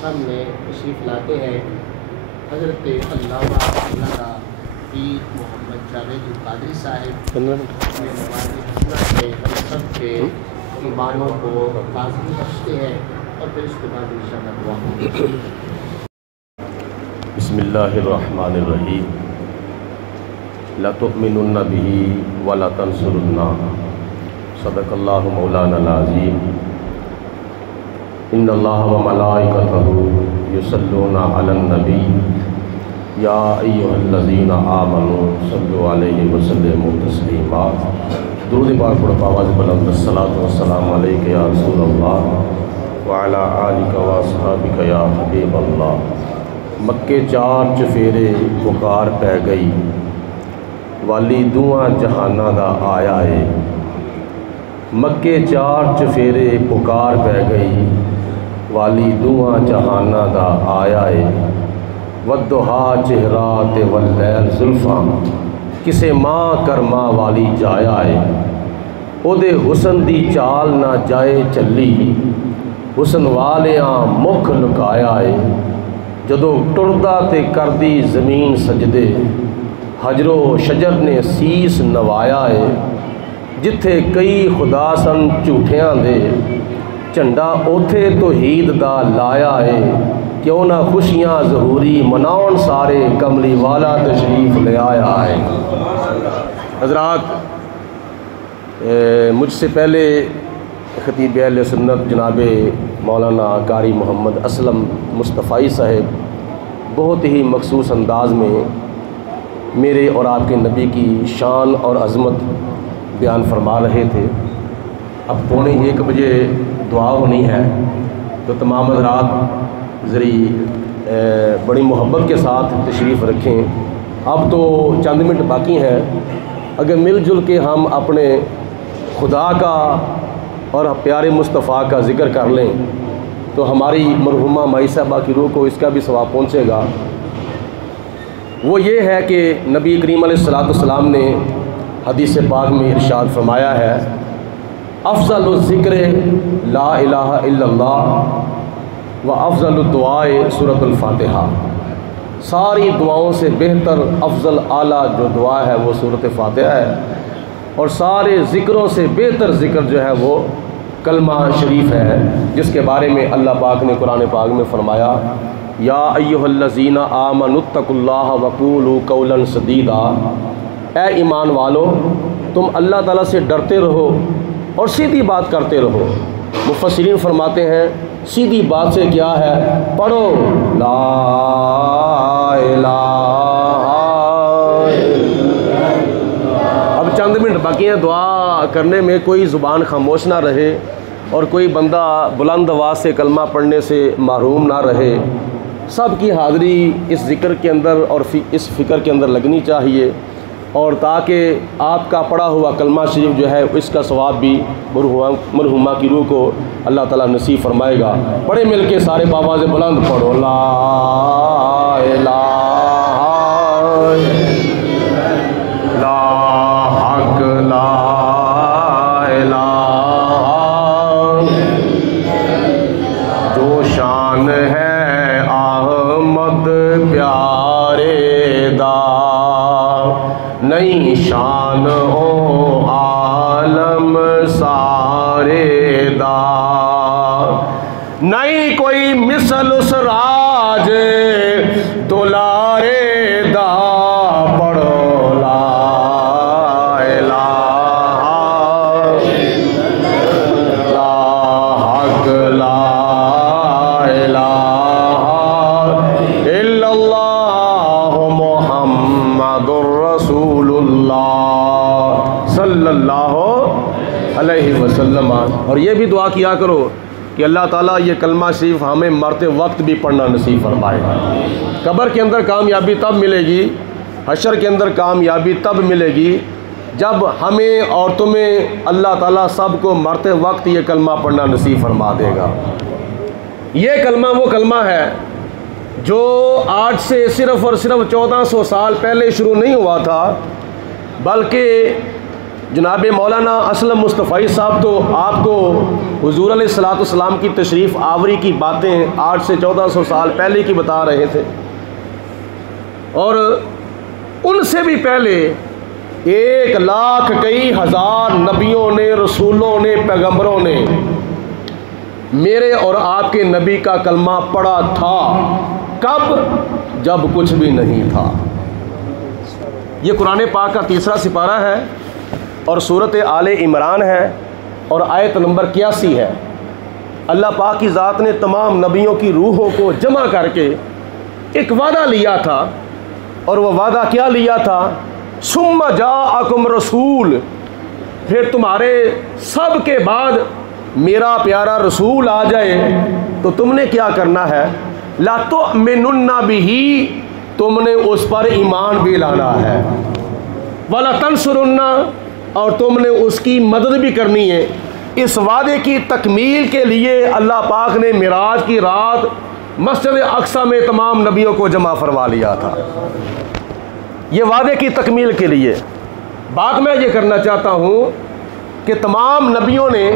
सामने तशरीफ़ लाते हैं हज़रत अल्लामा मौलाना पीर मोहम्मद जावेद कादरी साहिब अपने नवाज़ हसना से हम सब के ईमानों को ताज़गी बख्शते हैं और फिर उसके बाद इंशाअल्लाह दुआ होगी। बिस्मिल्लाहिर्रहमानिर्रहीम। ला तु'मिनुन्ना बिही व ला तंसुरुन्ना सदक़ल्लाहु मौलाना अज़ीम। इन्नल्लाह व मलाइकतहु युसल्लूना अलन नबी या अय्युहल्लज़ीना आमनू सल्लु अलैहि व सल्लिमू तस्लीमा। दुरूद पाक पढ़ो आवाज़ बुलंद। अस्सलातु वस्सलामु अलैका या रसूलल्लाह व अला आलिका व अस्हाबिका या हबीबल्लाह। मक्के चार चफेरे पुकार पै गई, वाली दुआ जहाना दा आया है। मक्के चार चफेरे पुकार पै गई, वाली दुआ जहाना दा आया है। वद्दुहा चेहरा ते वल्लैल जुल्फ़ा, किसे माँ कर माँ वाली जाया है। ओदे हुसन दी चाल ना जाए चली, हुसन वालियां मुख लुकाया है। जदों टुरदा ते करदी ज़मीन सजदे, हजरो शजर ने सीस नवाया है। जिथे कई खुदा सन झूठियां दे, झंडा ओथे तौहीद दा लाया है। क्यों ना खुशियाँ ज़हूरी मनाउन सारे, कमली वाला तशरीफ़ ले आया है। हज़रात, मुझसे पहले ख़तीब अहले सुन्नत जनाब मौलाना कारी मोहम्मद असलम मुस्तफ़ाई साहब बहुत ही मखसूस अंदाज़ में मेरे और आपके नबी की शान और अज़मत बयान फरमा रहे थे। अब 1:45 बजे दुआ होनी है, तो तमाम हज़रात ज़री बड़ी मोहब्बत के साथ तशरीफ़ रखें। अब तो चंद मिनट बाकी हैं। अगर मिलजुल के हम अपने खुदा का और प्यारे मुस्तफ़ा का ज़िक्र कर लें तो हमारी मरहुमा माई साहबा की रूह को इसका भी सवाब पहुँचेगा। वो ये है कि नबी करीम अलैहिस्सलाम ने हदीस पाक में इरशाद फरमाया है, अफ़ज़लु ज़िक्र ला इलाहा इल्लल्लाह व अफ़ज़लु दुआए सूरतुल फ़ातिहा। सारी दुआओं से बेहतर अफ़ज़ल आला जो दुआ है वो सूरत फ़ातिहा है, और सारे ज़िक्रों से बेहतर ज़िक्र जो है वो कलमा शरीफ है, जिसके बारे में अल्लाह पाक ने कुरान पाक में फ़रमाया, या अय्युहल्लज़ीना आमनुत्तकुल्लाह वक़ूलू कौलन सदीदा। ए ईमान वालो, तुम अल्लाह ताला से डरते रहो और सीधी बात करते रहो। मुफ़स्सिरीन फरमाते हैं सीधी बात से क्या है, पढ़ो ला इलाहा। अब चंद मिनट बाकी हैं दुआ करने में, कोई ज़ुबान खामोश ना रहे और कोई बंदा बुलंद आवाज़ से कलमा पढ़ने से महरूम ना रहे। सब की हाज़िरी इस ज़िक्र के अंदर और इस फ़िक्र के अंदर लगनी चाहिए, और ताकि आपका पढ़ा हुआ कलमा शरीफ जो है इसका सवाब भी मरहुमा की रूह को अल्लाह ताला नसीब फरमाएगा। पढ़े मिल के सारे बाबा से बुलंद पढ़ो ला इलाहा ला हक ला इलाहा। जो शान है अहमद प्यारे दा, नई शान हो आलम सारे दा। नहीं कोई मिसल उस राज दुलारे दा, पढ़ो ला इलाहा ला हक ला इलाहा इल्लल्लाह मुहम्मदुर रसूलुल्लाह सल्लल्लाहु अलैहि वसल्लम। और ये भी दुआ किया करो कि अल्लाह ताला ये कलमा शरीफ हमें मरते वक्त भी पढ़ना नसीब फरमाए। कब्र के अंदर कामयाबी तब मिलेगी, हशर के अंदर कामयाबी तब मिलेगी जब हमें और तुम्हें अल्लाह ताला सब को मरते वक्त ये कलमा पढ़ना नसीब फरमा देगा। ये कलमा वो कलमा है जो आज से सिर्फ़ और सिर्फ 1400 साल पहले शुरू नहीं हुआ था, बल्कि जनाब मौलाना असलम मुस्तफ़ाई साहब तो आपको हुज़ूर अलैहिस्सलाम की तशरीफ़ आवरी की बातें 8 से 1400 साल पहले की बता रहे थे, और उनसे भी पहले 1 लाख कई हज़ार नबियों ने, रसूलों ने, पैगंबरों ने मेरे और आपके नबी का कलमा पढ़ा था। कब? जब कुछ भी नहीं था। ये कुरान पाक का 3रा सिपारा है और सूरत आले इमरान है और आयत नंबर 81 है। अल्लाह पाक की ज़ात ने तमाम नबियों की रूहों को जमा करके एक वादा लिया था, और वह वादा क्या लिया था? सुम्मा जाअकुम रसूल, फिर तुम्हारे सब के बाद मेरा प्यारा रसूल आ जाए तो तुमने क्या करना है? ला तुमिनुन्ना बिही, तुमने उस पर ईमान भी लाना है। वला तंसुरुन्ना, और तुमने उसकी मदद भी करनी है। इस वादे की तकमील के लिए अल्लाह पाक ने मिराज की रात मस्जिद अक्सा में तमाम नबियों को जमा फरमा लिया था। ये वादे की तकमील के लिए बात मैं ये करना चाहता हूँ कि तमाम नबियों ने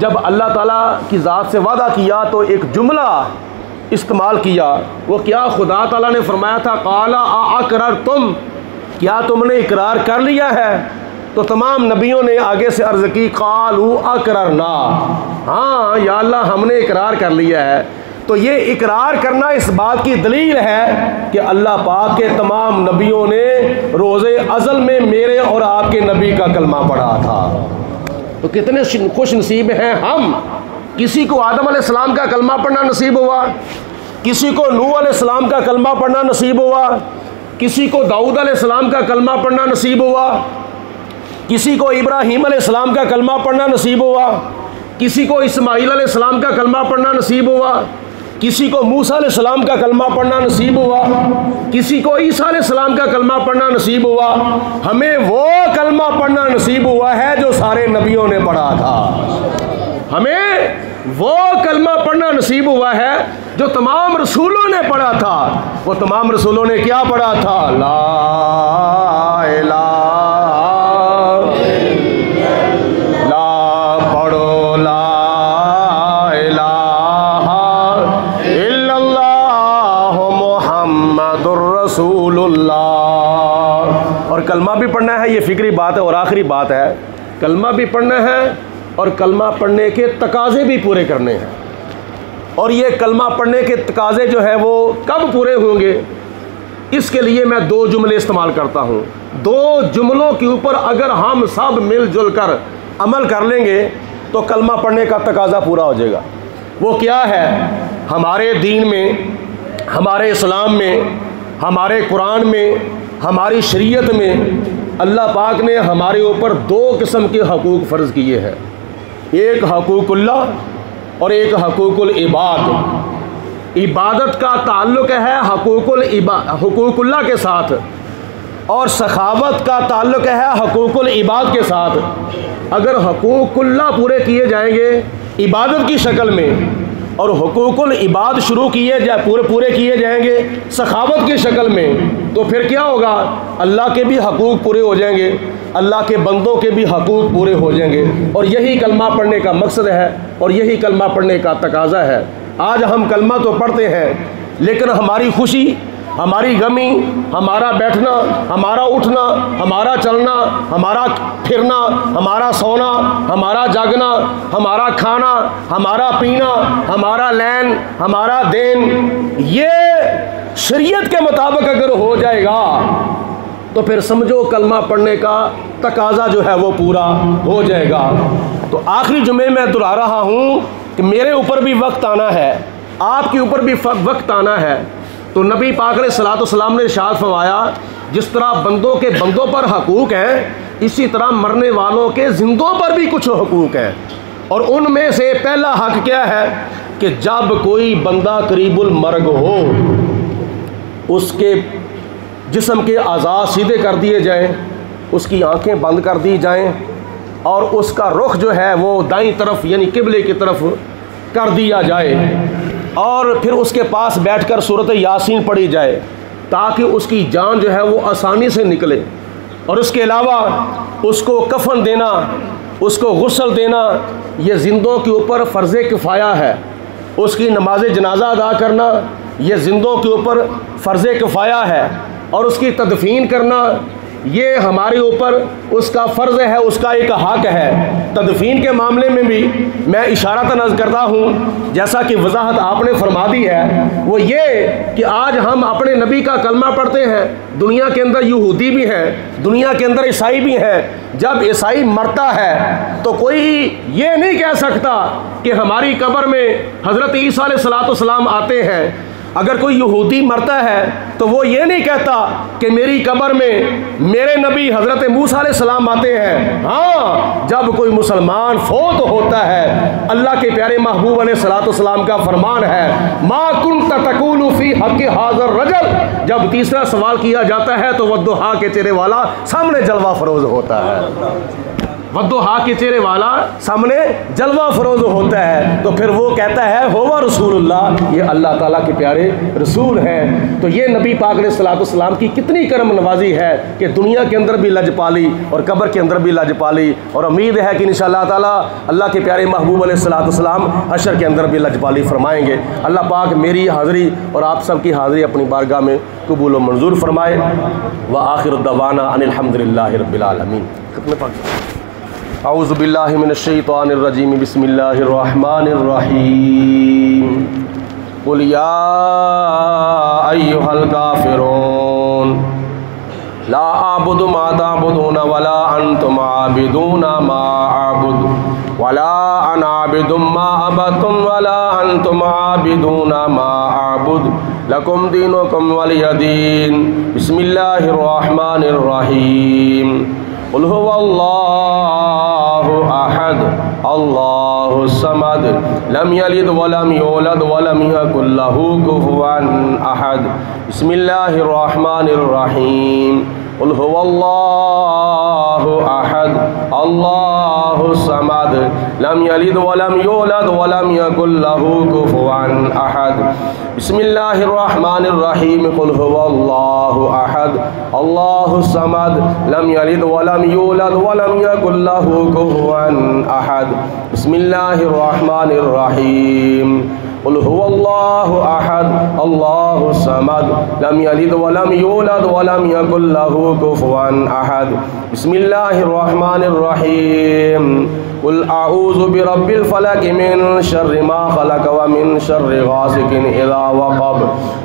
जब अल्लाह ताला की ज़ात से वादा किया तो एक जुमला इस्तेमाल किया। वो क्या? खुदा ताला ने फरमाया था काला अकरर तुम, क्या तुमने इकरार कर लिया है? तो तमाम नबियों ने आगे से अर्ज़ की कालू अकररना, हाँ या अल्लाह हमने इकरार कर लिया है। तो ये इकरार करना इस बात की दलील है कि अल्लाह पाक के तमाम नबियों ने रोज़े अज़ल में मेरे और आपके नबी का कलमा पढ़ा था। तो कितने खुश नसीब हैं हम। किसी को आदम अलैहिस्सलाम का कलमा पढ़ना नसीब हुआ, किसी को नूह अलैहिस्सलाम का कलमा पढ़ना नसीब हुआ, किसी को दाऊद अलैहिस्सलाम का कलमा पढ़ना नसीब हुआ, किसी को इब्राहीम अलैहिस्सलाम का कलमा पढ़ना नसीब हुआ, किसी को इस्माईल अलैहिस्सलाम का कलमा पढ़ना नसीब हुआ, किसी को मूसा अलैहिस्सलाम का कलमा पढ़ना नसीब हुआ, किसी को ईसा अलैहिस्सलाम का कलमा पढ़ना नसीब हुआ। हमें वो कलमा पढ़ना नसीब हुआ है जो सारे नबियों ने पढ़ा था। हमें वो कलमा पढ़ना नसीब हुआ है जो तमाम रसूलों ने पढ़ा था। वो तमाम रसूलों ने क्या पढ़ा था? ला इलाहा, ला पढ़ो ला इलाहा इल्लल्लाह मुहम्मदुर रसूलुल्लाह। और कलमा भी पढ़ना है, ये फिक्री बात है। और आखिरी बात है, कलमा भी पढ़ना है और कलमा पढ़ने के तकाजे भी पूरे करने हैं। और ये कलमा पढ़ने के तकाजे जो है वो कब पूरे होंगे, इसके लिए मैं 2 जुमले इस्तेमाल करता हूँ। 2 जुमलों के ऊपर अगर हम सब मिलजुल कर अमल कर लेंगे तो कलमा पढ़ने का तकाजा पूरा हो जाएगा। वो क्या है? हमारे दीन में, हमारे इस्लाम में, हमारे कुरान में, हमारी शरीयत में अल्लाह पाक ने हमारे ऊपर 2 किस्म के हकूक़ फ़र्ज़ किए हैं। एक हकूक़ुल्लाह और एक हकूक़ुल इबाद। इबादत का ताल्लुक़ है हकूक़ुल्लाह के साथ, और सखावत का ताल्लुक़ है हकूक़ुल इबाद के साथ। अगर हकूक़ुल्लाह पूरे किए जाएंगे इबादत की शक्ल में, और हुकूकुल इबाद शुरू किए जाए पूरे किए जाएंगे सखावत की शक्ल में, तो फिर क्या होगा? अल्लाह के भी हकूक़ पूरे हो जाएंगे, अल्लाह के बंदों के भी हकूक़ पूरे हो जाएंगे। और यही कलमा पढ़ने का मकसद है और यही कलमा पढ़ने का तकाजा है। आज हम कलमा तो पढ़ते हैं, लेकिन हमारी खुशी, हमारी गमी, हमारा बैठना, हमारा उठना, हमारा चलना, हमारा फिरना, हमारा सोना, हमारा जागना, हमारा खाना, हमारा पीना, हमारा लैन, हमारा देन, ये शरीयत के मुताबिक अगर हो जाएगा तो फिर समझो कलमा पढ़ने का तकाजा जो है वो पूरा हो जाएगा। तो आखिरी जुमे में दोहरा रहा हूँ कि मेरे ऊपर भी वक्त आना है, आपके ऊपर भी वक्त आना है। तो नबी पाक अलैहिस्सलाम ने इरशाद फरमाया, जिस तरह बंदों के बंदों पर हकूक़ हैं, इसी तरह मरने वालों के जिंदों पर भी कुछ हकूक़ हैं। और उनमें से पहला हक क्या है कि जब कोई बंदा करीबुल मर्ग हो, उसके जिस्म के आज़ा सीधे कर दिए जाएं, उसकी आंखें बंद कर दी जाएं और उसका रुख जो है वो दाईं तरफ यानी किबले की तरफ कर दिया जाए, और फिर उसके पास बैठकर सूरत यासीन पढ़ी जाए ताकि उसकी जान जो है वो आसानी से निकले। और उसके अलावा उसको कफन देना, उसको गुस्ल देना, ये जिंदों के ऊपर फ़र्ज़ किफ़ाया है। उसकी नमाज जनाजा अदा करना ये जिंदों के ऊपर फ़र्ज़ किफ़ाया है, और उसकी तदफीन करना ये हमारे ऊपर उसका फ़र्ज़ है, उसका एक हक़ है। तदफीन के मामले में भी मैं इशारतन अर्ज़ करता हूँ, जैसा कि वजाहत आपने फरमा दी है, वो ये कि आज हम अपने नबी का कलमा पढ़ते हैं, दुनिया के अंदर यहूदी भी हैं, दुनिया के अंदर ईसाई भी हैं। जब ईसाई मरता है तो कोई ये नहीं कह सकता कि हमारी कब्र में हज़रत ईसा अलैहिस्सलाम आते हैं। अगर कोई यहूदी मरता है तो वो ये नहीं कहता कि मेरी कब्र में मेरे नबी हज़रत मूसा अलैहिस्सलाम आते हैं। हाँ, जब कोई मुसलमान फोत होता है, अल्लाह के प्यारे महबूब अलैहिस्सलाम का फरमान है, मा कुन्त तक़ूलु फ़ी हक़्क़ि हाज़ा रजल। जब तीसरा सवाल किया जाता है तो वद्दुहा के चेहरे वाला सामने जलवा फरोज होता है, वद्दुहा के चेहरे वाला सामने जलवा फरोज होता है। तो फिर वो कहता है होवा रसूलुल्लाह, ये अल्लाह ताला के प्यारे रसूल हैं। तो ये नबी पाक अलैहिस्सलाम की कितनी करम नवाजी है कि दुनिया के अंदर भी लज पाली और कब्र के अंदर भी लज पाली, और उम्मीद है कि इंशाअल्लाह ताला अल्लाह के प्यारे महबूब अलैहिस्सलाम हशर के अंदर भी लज पाली फरमाएंगे। अल्लाह पाक मेरी हाज़िरी और आप सब की हाज़िरी अपनी बारगाह में कबूल व मंजूर फरमाए। व आखिर दवाना अनिल हम्दुलिल्लाहि रब्बिल आलमीन। औज़ु बिल्लाहि मिनश शैतानिर रजीम, बिस्मिल्लाहिर रहमानिर रहीम। कुल या अय्युहल काफ़िरून ला अअबुदु मा तअबुदून वला अंतुम आबिदून मा अअबुदु वला अना आबिदुम मा अबदतुम वला अंतुम आबिदून मा अअबुदु लकुम दीनुकुम वलिय दीन। बिस्मिल्लाहिर रहमानिर रहीम। कुल हुवल्लाहु अहद अल्लाहु समद लम यलिद वलम यूलद वलम यकुल लहू कुफुवन अहद। बिस्मिल्लाहिर रहमानिर रहीम। कुल हुवल्लाहु अहद अल्लाहु समद लम यलिद वलम यूलद वलम यकुल लहू कुफुवन अहद। बिस्मिल्लाहिर रहमानिर रहीम। कुल हुवल्लाहु अहद अल्लाहु समद लम यलिद वलम यूलद वलम यकुल लहू कुफुवन अहद। बिस्मिल्लाहिर रहमानिर रहीम। कुल हुवल्लाहु अहद अल्लाहु समद लम यलिद वलम यूलद वलम यकुल लहू कुफुवन अहद। बिस्मिल्लाहिर रहमानिर रहीम। कुल अऊज़ु बिरब्बिल फलक मिन शर्रि मा खलक व मिन शर्रि गासिकिन इज़ा वक़ब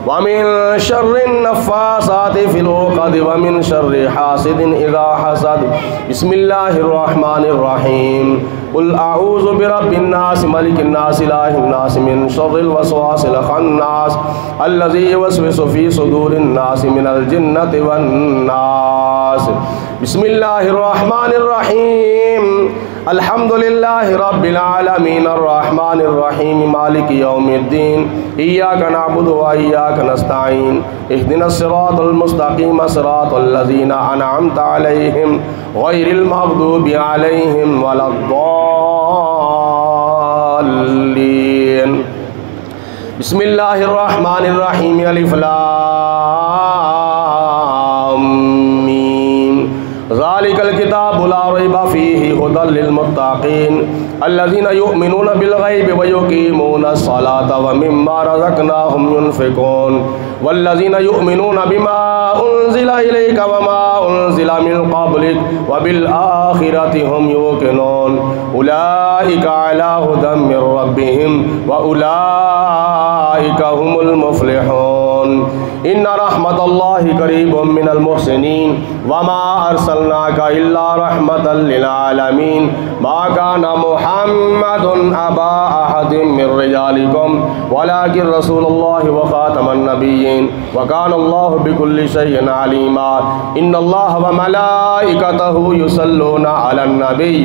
व मिन शर्रिन नफ़्फ़ासाति फिल उक़द व मिन शर्रि हासिदिन इज़ा हसद। बिस्मिल्लाहिर रहमानिर रहीम। कुल अऊज़ु बिरब्बिन नास मलिकिन नास इलाहिन नास मिन शर्रिल वसवासिल खन्नास अल्लज़ी युवस्विसु फ़ी सुदूरिन नास मिनल जिन्नति वन नास। बिस्मिल्लाहिर रहमानिर रहीम। अल्हम्दुलिल्लाहि रब्बिल आलमीन अर्रहमानिर रहीम मालिकि यौमिद्दीन इय्याका नअबुदु व इय्याका नस्तईन इहदिनस सिरातल मुस्तकीम सिरातल लज़ीना अनअमता अलैहिम गैरिल मग़दूबि अलैहिम वलद्दाल्लीन। बिस्मिल्लाहिर रहमानिर रहीम। अलिफ लाम मीम। ज़ालिकल किताबु ला रैबा फ़ीहि हुदल लिल मुत्तक़ीन अल्लज़ीना युमिनूना बिल गैबि व युक़ीमूनस सलाता व मिम्मा रज़क़नाहुम युनफ़िक़ून वल्लज़ीना युमिनूना बिमा उन्ज़िला इलैका व मा उन्ज़िला मिन क़ब्लिक व बिल आखिरति हुम युक़िनून उलाइका अला हुदम मिन रब्बिहिम व उलाइका हुमुल मुफ़्लिहून। इन्ना रहमतल्लाहि करीबुम मिनल मुहसिनीन वमा अरसलनाका इल्ला रहमतल लिल आलमीन। मा काना मुहम्मदुन अबा अहदिम मिर रिजालिकुम वलाकिन रसूलुल्लाहि व खातमन नबिय्यीन व कानल्लाहु बिकुल्लि शैइन अलीमा। इन्नल्लाह व मलाइकतहु युसल्लूना अलन नबी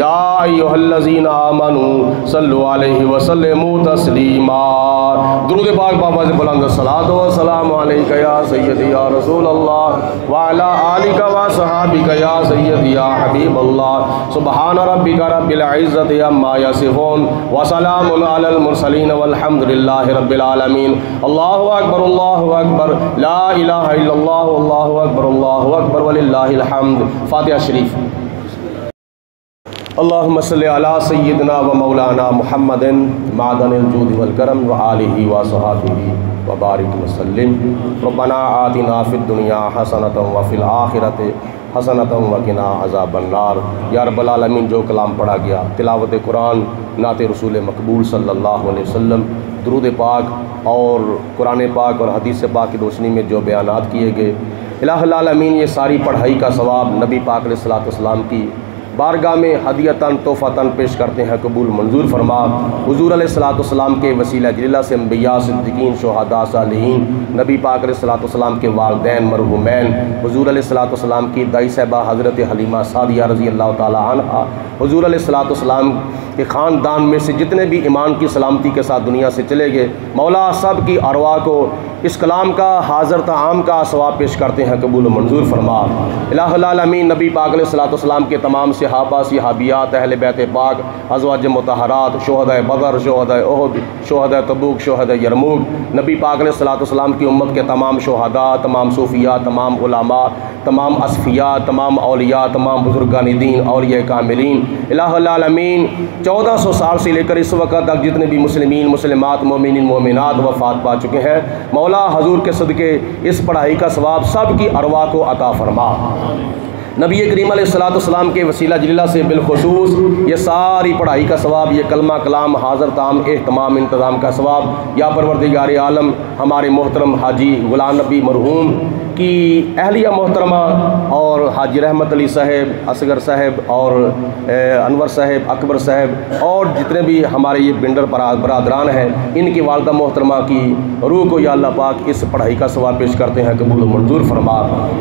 या अय्युहल्लज़ीना आमनू सल्लु अलैहि व सल्लिमू तस्लीमा। दुरूद पाक बाबा से बुलंद सलातो व सलाम अलैका या सय्यदी या रसूल अल्लाह व अला आलिका व सहाबिका या सय्यदी या हबीब अल्लाह। सुबहान रब्बिका रब्बिल इज़्ज़ति अम्मा यसिफून व सलामुन अलल मुरसलीन वल्हम्दुलिल्लाहि रब्बिल आलमीन। अल्लाहु अकबर ला इलाहा इल्लल्लाह अल्लाहु अकबर वलिल्लाहिल हम्द। फातिहा शरीफ। अल्लाहुम्मा सल्लि अला सय्यिदना व मौलाना मुहम्मदिन मादनिल जूद वल करम व आलिहि व सहाबिहि व बारिक व सल्लिम। रब्बना आतिना फिद दुनिया हसनतन व फिल आखिरति हसनतन व क़िना अज़ाबन नार। या रब्बल आलमीन, जो कलाम पढ़ा गया, तिलावत कुरान, नाते रसूल मकबूल सल्लल्लाहु अलैहि वसल्लम, दुरूद पाक और कुरान पाक और हदीस पाक की रोशनी में जो बयानात किए गए, इलाहुल आलमीन ये सारी पढ़ाई का सवाब नबी पाक अलैहिस्सलातु वस्सलाम की बारगाह में हदियतन तोहफ़तन पेश करते हैं, कबूल मंजूर फरमा। हुज़ूर अलैहिस्सलातु वस्सलाम के वसीला जलीला से अंबिया, सिद्दीकीन, शुहदा, सालिहीन, नबी पाक अलैहिस्सलातु वस्सलाम के वालिदैन मरहूमैन, हुज़ूर अलैहिस्सलातु वस्सलाम की दाई साहिबा हज़रत हलीमा सादिया रज़ी अल्लाह ताला अन्हा, हुज़ूर अलैहिस्सलातु वस्सलाम के ख़ानदान में से जितने भी ईमान की सलामती के साथ दुनिया से चले गए, मौला सब की अरवाह को इस कलाम का हाज़र ताम का सवाब पेश करते हैं, कबूल मंजूर फरमा। इलाहुल आलमीन नबी पाक अलैहिस्सलातु वस्सलाम के तमाम सहाबा, सहाबियात, अहले बैत पाक, अज़वाज मुतहरात, शुहदा बदर, शुहदा उहद, शुहदा तबूक, शुहदा यरमूक, नबी पाक अलैहिस्सलातु वस्सलाम की उम्मत के तमाम शुहदा, तमाम सूफिया, तमाम उलमा, तमाम असफिया, तमाम औलिया, तमाम बुजुर्गान दीन, औलिया कामिलीन, इलाहुल आलमीन 1400 साल से लेकर इस वक्त तक जितने भी मुस्लिमीन, मुस्लिमात, मोमिनीन, मोमिनात वफ़ात पा चुके हैं, मौला हजूर के सदके इस पढ़ाई का सवाब सब की अरवाह को अता फरमा। नबी करीम अलैहिस्सलातु वस्सलाम के वसीला जलीला से बिलखुसूस ये सारी पढ़ाई का सवाब, ये कलमा कलाम हाज़र ताम एहतमाम इंतज़ाम का सवाब या परवरदिगार आलम हमारे मोहतरम हाजी गुलाम नबी मरहूम की अहलिया मोहतरमा और हाजी रहमत अली साहब, असगर साहब और अनवर साहब, अकबर साहब और जितने भी हमारे ये बिंडर बरादरान हैं, इनकी वालदा मोहतरमा की रूह को या अल्लाह पाक इस पढ़ाई का सवाब पेश करते हैं, कबूल मंजूर फरमा।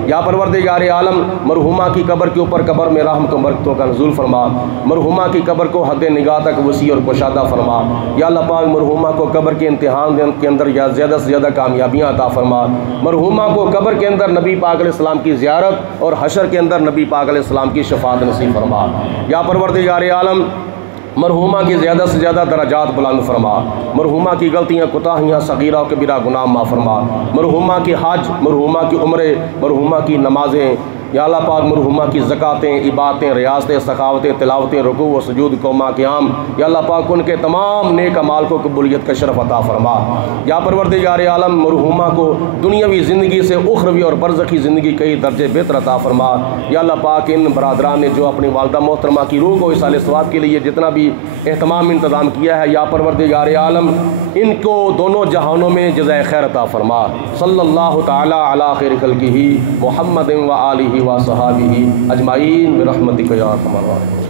या परवरदिगार आलम मरहुमा की कब्र के ऊपर कब्र में रहमत व बरकतों का नुज़ूल फरमा, मरहुमा की कब्र को हद निगाह तक वसी और कुशादा फरमा। या अल्लाह पाक मरहुमा को कब्र के इम्तिहान के अंदर या ज़्यादा से ज़्यादा कामयाबियाँ अता फरमा। मरहुमा को कब्र के अंदर नबी पाक अलैहिस्सलाम की ज़ियारत और हशर के अंदर नबी पाक अलैहिस्सलाम की शफाअत नसीब फरमा। या परवरदिगार आलम मरहुमा की ज़्यादा से ज़्यादा दराजात बुलंद फरमा, मरहुमा की गलतियाँ, कोताहियाँ, सगीरा कबीरा गुनाह माफ़ फरमा, मरहुमा की हज, मरहुमा की उम्रे, मरहुमा की नमाज़ें, या अल्लाह पाक मरहुमा की ज़कातें, इबादतें, रियासतें, सखावतें, तिलावतें, रुकू व सुजूद, कौमा क़याम, या अल्लाह पाक उनके तमाम नेक अमाल को कबूलियत का शरफ़ अता फरमा। या परवरदिगार आलम मरहुमा को दुनियावी ज़िंदगी से उखरवी और बरज़खी ज़िंदगी कई दर्जे बेहतर अता फरमा। या अल्लाह पाक इन बरादरान ने जो अपनी वालदा मोहतरमा की रूह को इसाले सवाब के लिए जितना भी एहतमाम इंतज़ाम किया है, या परवरदिगार आलम इनको दोनों जहानों में जज़ाए खैर अता फरमा। सल्लल्लाहु तआला अला खैरि खल्क़िही मुहम्मदिन व आलिहि व सहाबिही अजमाइन बिरहमतिका या अरहमर राहिमीन।